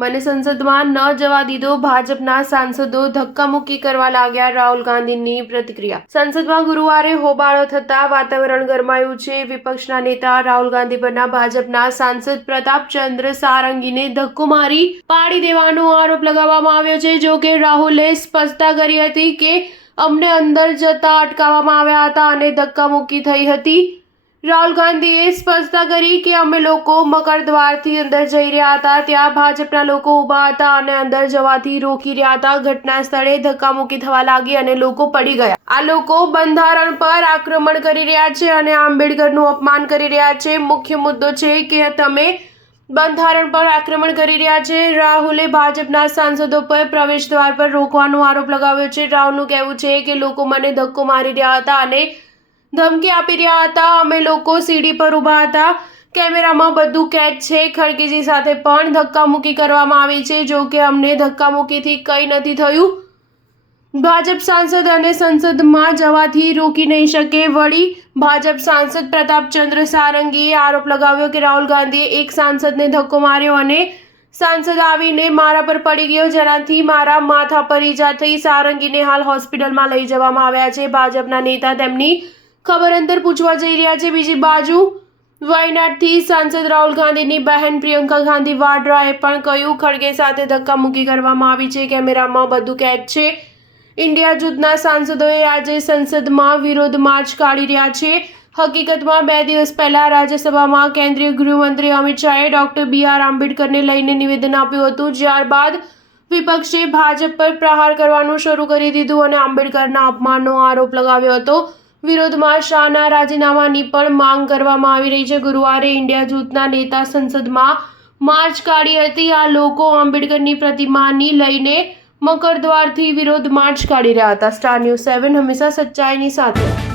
મને સંસદમાં ન જવા દીધો, ભાજપના સાંસદો ધક્કામુક્કી કરવા લાગ્યા, રાહુલ ગાંધીની પ્રતિક્રિયા. સંસદમાં ગુરુવારે હોબાળો થતા વાતાવરણ ગરમાયું છે. વિપક્ષના નેતા રાહુલ ગાંધી પરના ભાજપના સાંસદ પ્રતાપચંદ્ર સારંગીને ધક્કો મારી પાડી દેવાનો આરોપ લગાવવામાં આવ્યો છે. જો કે રાહુલે સ્પષ્ટતા કરી હતી કે અમને અંદર જતા અટકાવવામાં આવ્યા હતા અને ધક્કામુક્કી થઈ હતી. રાહુલ ગાંધીએ સ્પષ્ટતા કરી કે અમે લોકો મકરદ્વારથી અંદર જઈ રહ્યા હતા, ત્યાં ભાજપના લોકો ઊભા હતા અને અંદર જવાથી રોકી રહ્યા હતા. ઘટના સ્થળે ધક્કામુક્કી થવા લાગી અને લોકો પડી ગયા. આ લોકો બંધારણ પર આક્રમણ કરી રહ્યા છે અને આંબેડકરનું અપમાન કરી રહ્યા છે. મુખ્ય મુદ્દો છે કે તમે બંધારણ પર આક્રમણ કરી રહ્યા છે. રાહુલે ભાજપના સાંસદો પર પ્રવેશદ્વાર પર રોકવાનો આરોપ લગાવ્યો છે. રાહુલનું કહેવું છે કે લોકો મને ધક્કો મારી રહ્યા હતા અને ધમકી આપી રહ્યા હતા. અમે લોકો સીડી પર ઊભા હતા. કેમેરામાં બધું કેદ છે. ખડગેજી સાથે પણ ધક્કામુક્કી કરવામાં આવી છે. જો કે અમને ધક્કામુક્કીથી કંઈ નથી થયું. ભાજપ સાંસદ અને સંસદમાં જવાથી રોકી નહીં શકે. વળી ભાજપ સાંસદ પ્રતાપચંદ્ર સારંગીએ આરોપ લગાવ્યો કે રાહુલ ગાંધીએ એક સાંસદને ધક્કો માર્યો અને સાંસદ આવીને મારા પર પડી ગયો, જેનાથી મારા માથા પર ઈજા થઈ. સારંગીને હાલ હોસ્પિટલમાં લઈ જવામાં આવ્યા છે. ભાજપના નેતા તેમની ખબર અંતર પૂછવા જઈ રહ્યા છે. બીજી બાજુ વાયનાડથી સાંસદ રાહુલ ગાંધીની બહેન પ્રિયંકા ગાંધી વાડ્રાએ પણ કહ્યું, ખડગે સાથે ધક્કામુક્કી કરવામાં આવી છે. કેમેરામાં બધું કેદ છે. ઇન્ડિયા જૂથના સાંસદોએ આજે સંસદમાં વિરોધ માર્ચ કાઢી રહ્યા છે. હકીકતમાં 2 દિવસ પહેલા રાજ્યસભામાં કેન્દ્રીય ગૃહમંત્રી અમિત શાહે ડોક્ટર B.R. આંબેડકરને લઈને નિવેદન આપ્યું હતું. ત્યારબાદ વિપક્ષે ભાજપ પર પ્રહાર કરવાનું શરૂ કરી દીધું અને આંબેડકરના અપમાનનો આરોપ લગાવ્યો હતો. વિરોધમાં શાહના રાજીનામાની પણ માંગ કરવામાં આવી રહી છે. ગુરુવારે ઇન્ડિયા જૂથના નેતા સંસદમાં માર્ચ કાઢી હતી. આ લોકો આંબેડકરની પ્રતિમાની લઈને મકરદ્વારથી વિરોધ માર્ચ કાઢી રહ્યા હતા. સ્ટાર ન્યૂઝ 7 હંમેશા સચ્ચાઈની સાથે.